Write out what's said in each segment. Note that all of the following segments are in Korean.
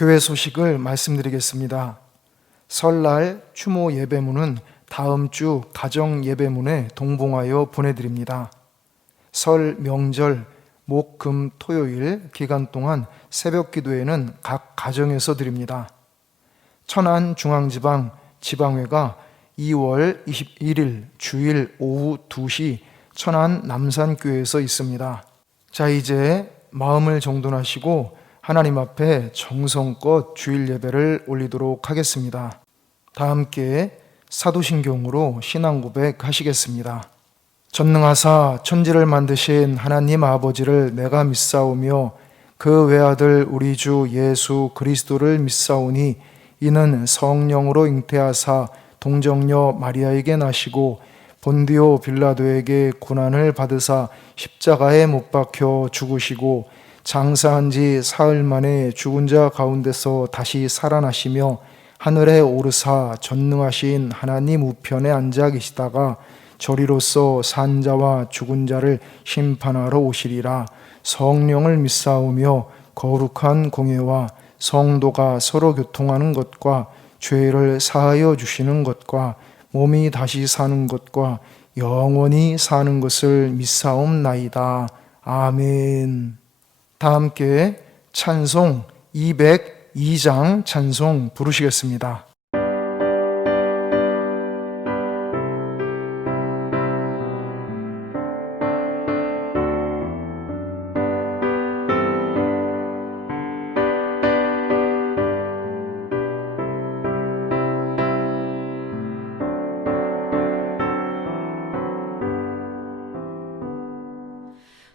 교회 소식을 말씀드리겠습니다. 설날 추모 예배문은 다음 주 가정 예배문에 동봉하여 보내드립니다. 설 명절 목, 금, 토요일 기간 동안 새벽 기도회는 각 가정에서 드립니다. 천안중앙지방 지방회가 2월 21일 주일 오후 2시 천안 남산교회에서 있습니다. 자, 이제 마음을 정돈하시고 하나님 앞에 정성껏 주일 예배를 올리도록 하겠습니다. 다 함께 사도신경으로 신앙 고백하시겠습니다. 전능하사 천지를 만드신 하나님 아버지를 내가 믿사오며 그 외아들 우리 주 예수 그리스도를 믿사오니 이는 성령으로 잉태하사 동정녀 마리아에게 나시고 본디오 빌라도에게 고난을 받으사 십자가에 못 박혀 죽으시고 장사한 지 사흘 만에 죽은 자 가운데서 다시 살아나시며 하늘에 오르사 전능하신 하나님 우편에 앉아 계시다가 저리로서 산 자와 죽은 자를 심판하러 오시리라. 성령을 믿사오며 거룩한 공예와 성도가 서로 교통하는 것과 죄를 사하여 주시는 것과 몸이 다시 사는 것과 영원히 사는 것을 믿사옵나이다. 아멘. 다 함께 찬송 202장 찬송 부르시겠습니다.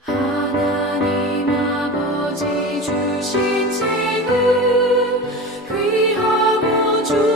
하나님 아버지 주신 책은 귀하고 주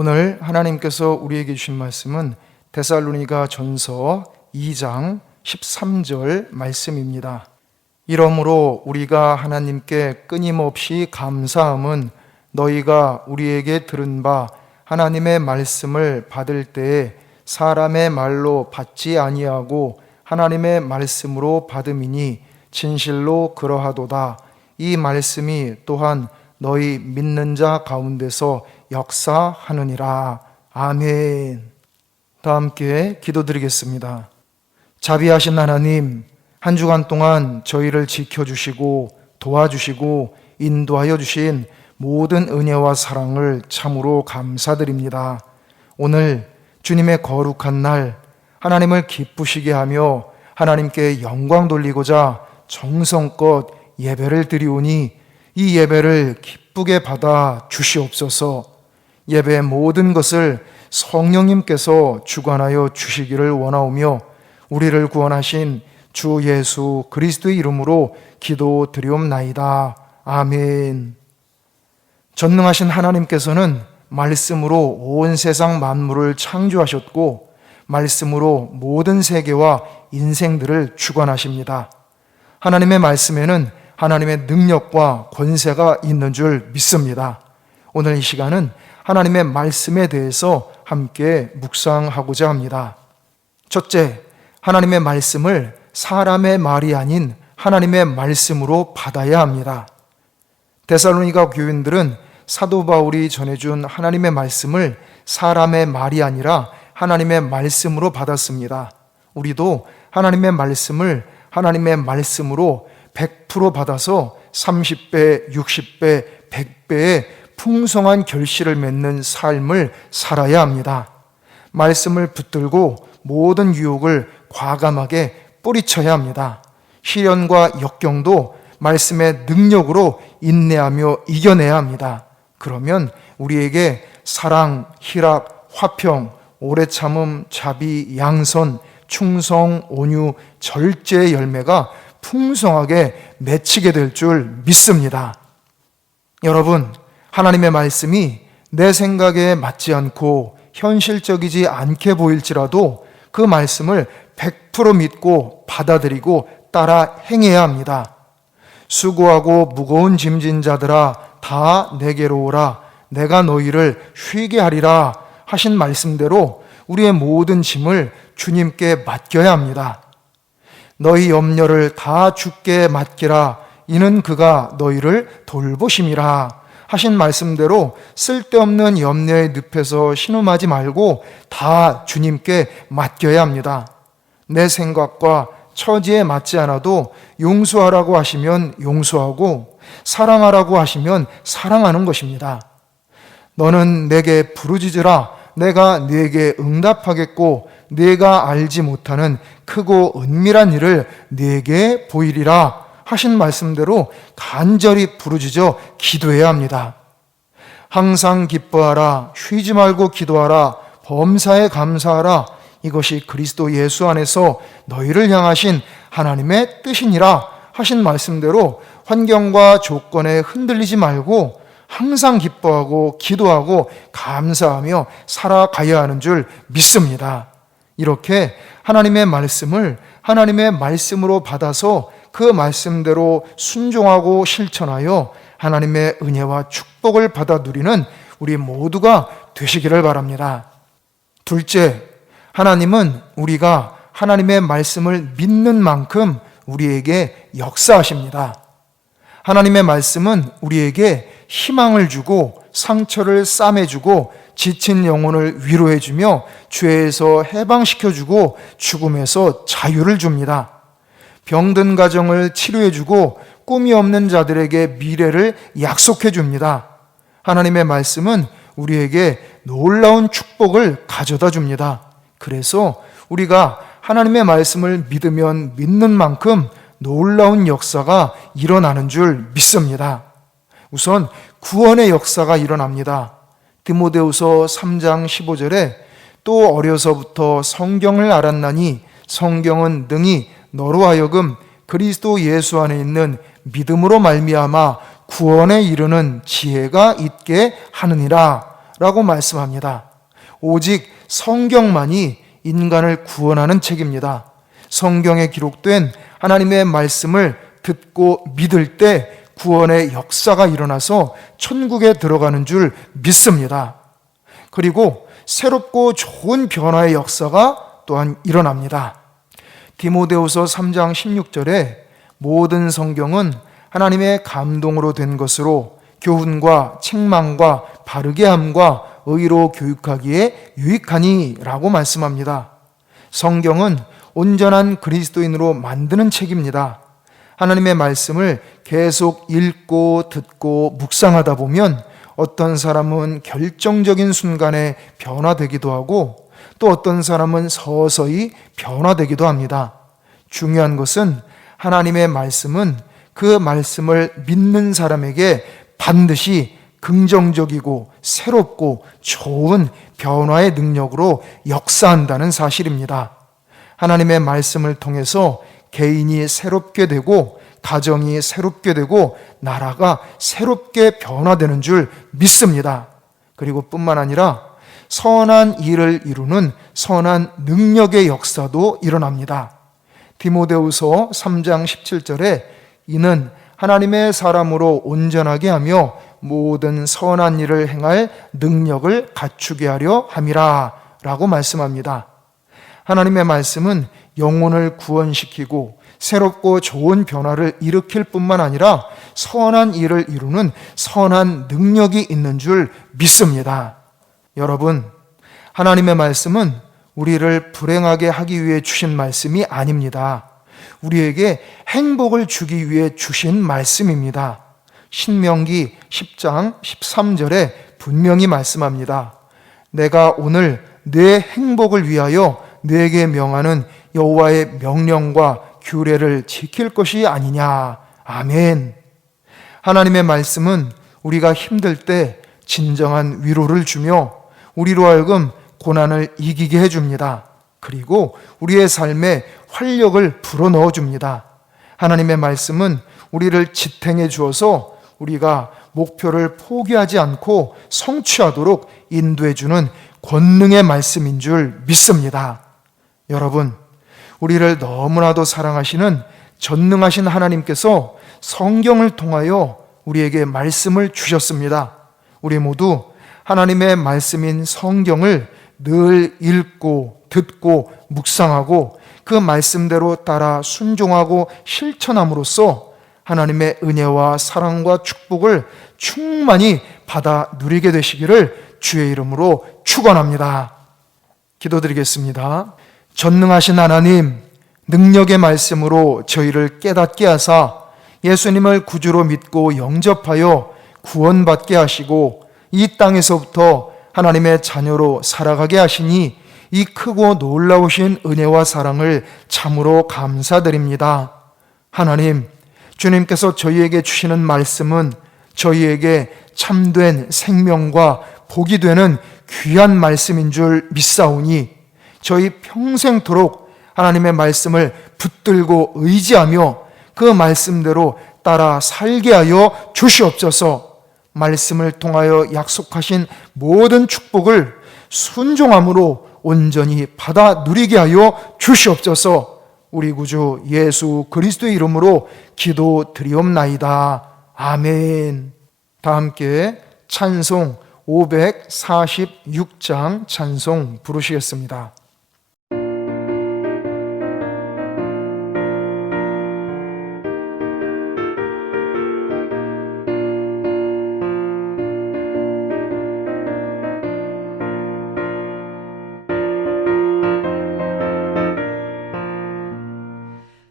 오늘 하나님께서 우리에게 주신 말씀은 데살로니가 전서 2장 13절 말씀입니다. 이러므로 우리가 하나님께 끊임없이 감사함은 너희가 우리에게 들은 바 하나님의 말씀을 받을 때에 사람의 말로 받지 아니하고 하나님의 말씀으로 받음이니 진실로 그러하도다. 이 말씀이 또한 너희 믿는 자 가운데서 역사하느니라. 아멘. 다 함께 기도드리겠습니다. 자비하신 하나님, 한 주간 동안 저희를 지켜주시고 도와주시고 인도하여 주신 모든 은혜와 사랑을 참으로 감사드립니다. 오늘 주님의 거룩한 날, 하나님을 기쁘시게 하며 하나님께 영광 돌리고자 정성껏 예배를 드리오니 이 예배를 기쁘게 받아 주시옵소서. 예배의 모든 것을 성령님께서 주관하여 주시기를 원하오며 우리를 구원하신 주 예수 그리스도의 이름으로 기도드리옵나이다. 아멘. 전능하신 하나님께서는 말씀으로 온 세상 만물을 창조하셨고 말씀으로 모든 세계와 인생들을 주관하십니다. 하나님의 말씀에는 하나님의 능력과 권세가 있는 줄 믿습니다. 오늘 이 시간은 하나님의 말씀에 대해서 함께 묵상하고자 합니다. 첫째, 하나님의 말씀을 사람의 말이 아닌 하나님의 말씀으로 받아야 합니다. 데살로니가 교인들은 사도 바울이 전해준 하나님의 말씀을 사람의 말이 아니라 하나님의 말씀으로 받았습니다. 우리도 하나님의 말씀을 하나님의 말씀으로 100% 받아서 30배, 60배, 100배의 풍성한 결실을 맺는 삶을 살아야 합니다. 말씀을 붙들고 모든 유혹을 과감하게 뿌리쳐야 합니다. 시련과 역경도 말씀의 능력으로 인내하며 이겨내야 합니다. 그러면 우리에게 사랑, 희락, 화평, 오래 참음, 자비, 양선, 충성, 온유, 절제의 열매가 풍성하게 맺히게 될 줄 믿습니다. 여러분, 하나님의 말씀이 내 생각에 맞지 않고 현실적이지 않게 보일지라도 그 말씀을 100% 믿고 받아들이고 따라 행해야 합니다. 수고하고 무거운 짐진 자들아 다 내게로 오라. 내가 너희를 쉬게 하리라 하신 말씀대로 우리의 모든 짐을 주님께 맡겨야 합니다. 너희 염려를 다 주께 맡기라. 이는 그가 너희를 돌보심이라 하신 말씀대로 쓸데없는 염려의 늪에서 신음하지 말고 다 주님께 맡겨야 합니다. 내 생각과 처지에 맞지 않아도 용서하라고 하시면 용서하고 사랑하라고 하시면 사랑하는 것입니다. 너는 내게 부르짖으라. 내가 네게 응답하겠고 네가 알지 못하는 크고 은밀한 일을 네게 보이리라 하신 말씀대로 간절히 부르짖어 기도해야 합니다. 항상 기뻐하라. 쉬지 말고 기도하라. 범사에 감사하라. 이것이 그리스도 예수 안에서 너희를 향하신 하나님의 뜻이니라 하신 말씀대로 환경과 조건에 흔들리지 말고 항상 기뻐하고 기도하고 감사하며 살아가야 하는 줄 믿습니다. 이렇게 하나님의 말씀을 하나님의 말씀으로 받아서 그 말씀대로 순종하고 실천하여 하나님의 은혜와 축복을 받아 누리는 우리 모두가 되시기를 바랍니다. 둘째, 하나님은 우리가 하나님의 말씀을 믿는 만큼 우리에게 역사하십니다. 하나님의 말씀은 우리에게 희망을 주고 상처를 싸매주고 지친 영혼을 위로해주며 죄에서 해방시켜주고 죽음에서 자유를 줍니다. 병든 가정을 치료해주고 꿈이 없는 자들에게 미래를 약속해줍니다. 하나님의 말씀은 우리에게 놀라운 축복을 가져다 줍니다. 그래서 우리가 하나님의 말씀을 믿으면 믿는 만큼 놀라운 역사가 일어나는 줄 믿습니다. 우선 구원의 역사가 일어납니다. 디모데후서 3장 15절에 또 어려서부터 성경을 알았나니 성경은 능히 너로 하여금 그리스도 예수 안에 있는 믿음으로 말미암아 구원에 이르는 지혜가 있게 하느니라 라고 말씀합니다. 오직 성경만이 인간을 구원하는 책입니다. 성경에 기록된 하나님의 말씀을 듣고 믿을 때 구원의 역사가 일어나서 천국에 들어가는 줄 믿습니다. 그리고 새롭고 좋은 변화의 역사가 또한 일어납니다. 디모데후서 3장 16절에 모든 성경은 하나님의 감동으로 된 것으로 교훈과 책망과 바르게 함과 의로 교육하기에 유익하니 라고 말씀합니다. 성경은 온전한 그리스도인으로 만드는 책입니다. 하나님의 말씀을 계속 읽고 듣고 묵상하다 보면 어떤 사람은 결정적인 순간에 변화되기도 하고 또 어떤 사람은 서서히 변화되기도 합니다. 중요한 것은 하나님의 말씀은 그 말씀을 믿는 사람에게 반드시 긍정적이고 새롭고 좋은 변화의 능력으로 역사한다는 사실입니다. 하나님의 말씀을 통해서 개인이 새롭게 되고 가정이 새롭게 되고 나라가 새롭게 변화되는 줄 믿습니다. 그리고 뿐만 아니라 선한 일을 이루는 선한 능력의 역사도 일어납니다. 디모데후서 3장 17절에 이는 하나님의 사람으로 온전하게 하며 모든 선한 일을 행할 능력을 갖추게 하려 함이라 라고 말씀합니다. 하나님의 말씀은 영혼을 구원시키고 새롭고 좋은 변화를 일으킬 뿐만 아니라 선한 일을 이루는 선한 능력이 있는 줄 믿습니다. 여러분, 하나님의 말씀은 우리를 불행하게 하기 위해 주신 말씀이 아닙니다. 우리에게 행복을 주기 위해 주신 말씀입니다. 신명기 10장 13절에 분명히 말씀합니다. 내가 오늘 내 행복을 위하여 네게 명하는 여호와의 명령과 규례를 지킬 것이 아니냐. 아멘. 하나님의 말씀은 우리가 힘들 때 진정한 위로를 주며 우리로 하여금 고난을 이기게 해줍니다. 그리고 우리의 삶에 활력을 불어넣어 줍니다. 하나님의 말씀은 우리를 지탱해 주어서 우리가 목표를 포기하지 않고 성취하도록 인도해 주는 권능의 말씀인 줄 믿습니다. 여러분, 우리를 너무나도 사랑하시는 전능하신 하나님께서 성경을 통하여 우리에게 말씀을 주셨습니다. 우리 모두 하나님의 말씀인 성경을 늘 읽고 듣고 묵상하고 그 말씀대로 따라 순종하고 실천함으로써 하나님의 은혜와 사랑과 축복을 충만히 받아 누리게 되시기를 주의 이름으로 축원합니다. 기도드리겠습니다. 전능하신 하나님, 능력의 말씀으로 저희를 깨닫게 하사 예수님을 구주로 믿고 영접하여 구원받게 하시고 이 땅에서부터 하나님의 자녀로 살아가게 하시니 이 크고 놀라우신 은혜와 사랑을 참으로 감사드립니다. 하나님, 주님께서 저희에게 주시는 말씀은 저희에게 참된 생명과 복이 되는 귀한 말씀인 줄 믿사오니 저희 평생토록 하나님의 말씀을 붙들고 의지하며 그 말씀대로 따라 살게 하여 주시옵소서. 말씀을 통하여 약속하신 모든 축복을 순종함으로 온전히 받아 누리게 하여 주시옵소서. 우리 구주 예수 그리스도의 이름으로 기도드리옵나이다. 아멘. 다 함께 찬송 546장 찬송 부르시겠습니다.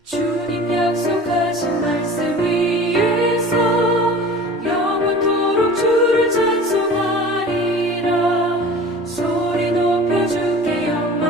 주님 약속하신 말씀 위에서 영원토록 주를 찬송하리라. 소리 높여 주께 영광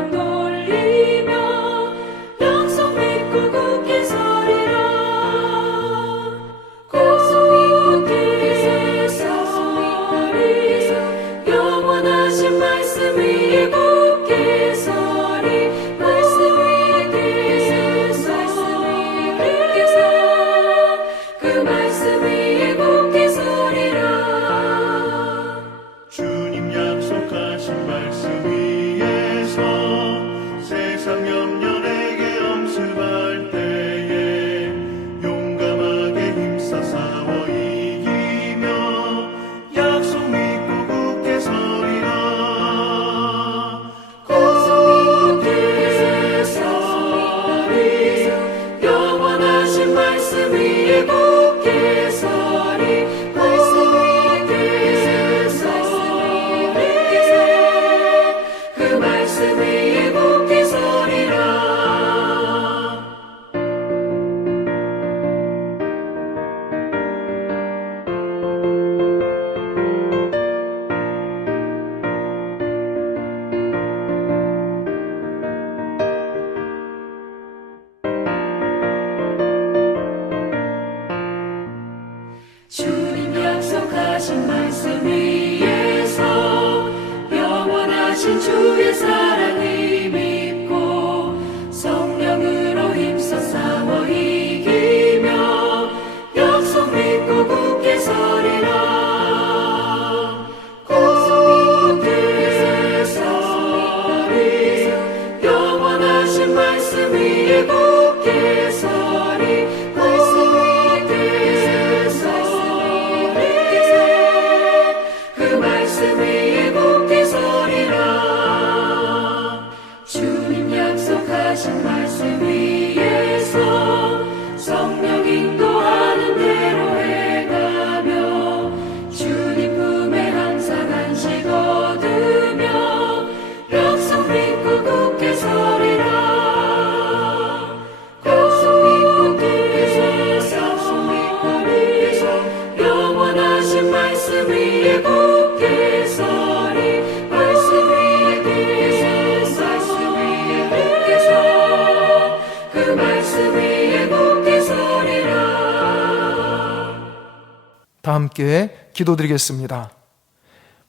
함께 기도드리겠습니다.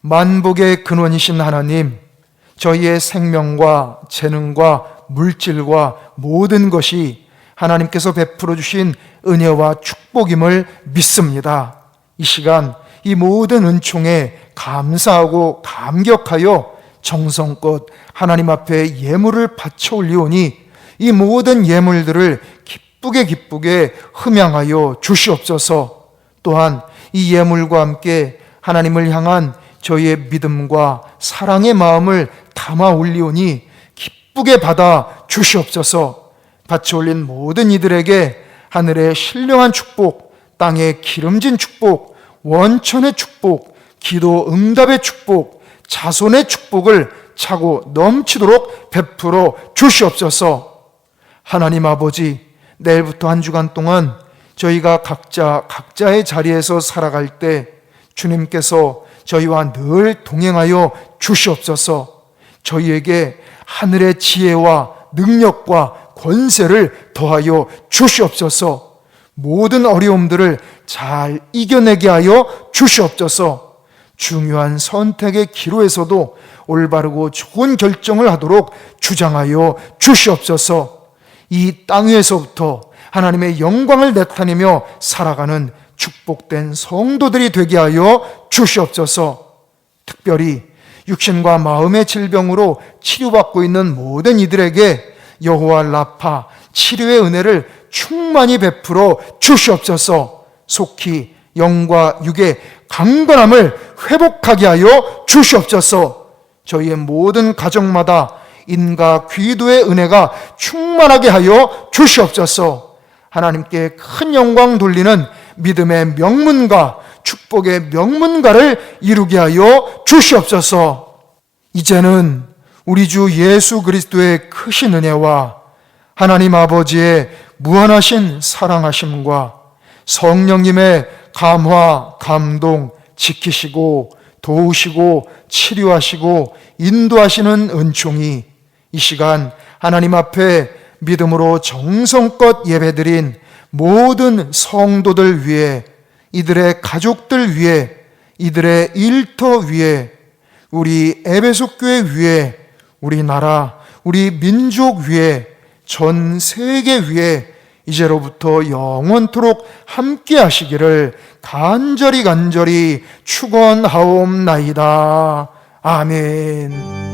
만복의 근원이신 하나님, 저희의 생명과 재능과 물질과 모든 것이 하나님께서 베풀어 주신 은혜와 축복임을 믿습니다. 이 시간 이 모든 은총에 감사하고 감격하여 정성껏 하나님 앞에 예물을 바쳐 올리오니 이 모든 예물들을 기쁘게 흠양하여 주시옵소서. 또한 이 예물과 함께 하나님을 향한 저희의 믿음과 사랑의 마음을 담아 올리오니 기쁘게 받아 주시옵소서. 바쳐 올린 모든 이들에게 하늘의 신령한 축복, 땅의 기름진 축복, 원천의 축복, 기도 응답의 축복, 자손의 축복을 차고 넘치도록 베풀어 주시옵소서. 하나님 아버지, 내일부터 한 주간 동안 저희가 각자의 자리에서 살아갈 때 주님께서 저희와 늘 동행하여 주시옵소서. 저희에게 하늘의 지혜와 능력과 권세를 더하여 주시옵소서. 모든 어려움들을 잘 이겨내게 하여 주시옵소서. 중요한 선택의 기로에서도 올바르고 좋은 결정을 하도록 주장하여 주시옵소서. 이 땅 위에서부터 하나님의 영광을 나타내며 살아가는 축복된 성도들이 되게 하여 주시옵소서. 특별히 육신과 마음의 질병으로 치료받고 있는 모든 이들에게 여호와 라파 치료의 은혜를 충만히 베풀어 주시옵소서. 속히 영과 육의 강건함을 회복하게 하여 주시옵소서. 저희의 모든 가정마다 인과 귀도의 은혜가 충만하게 하여 주시옵소서. 하나님께 큰 영광 돌리는 믿음의 명문가, 축복의 명문가를 이루게 하여 주시옵소서. 이제는 우리 주 예수 그리스도의 크신 은혜와 하나님 아버지의 무한하신 사랑하심과 성령님의 감화, 감동, 지키시고 도우시고 치료하시고 인도하시는 은총이 이 시간 하나님 앞에 믿음으로 정성껏 예배드린 모든 성도들 위해, 이들의 가족들 위해, 이들의 일터 위해, 우리 에베소 교회 위해, 우리나라, 우리 민족 위해, 전 세계 위해 이제로부터 영원토록 함께 하시기를 간절히 축원하옵나이다. 아멘.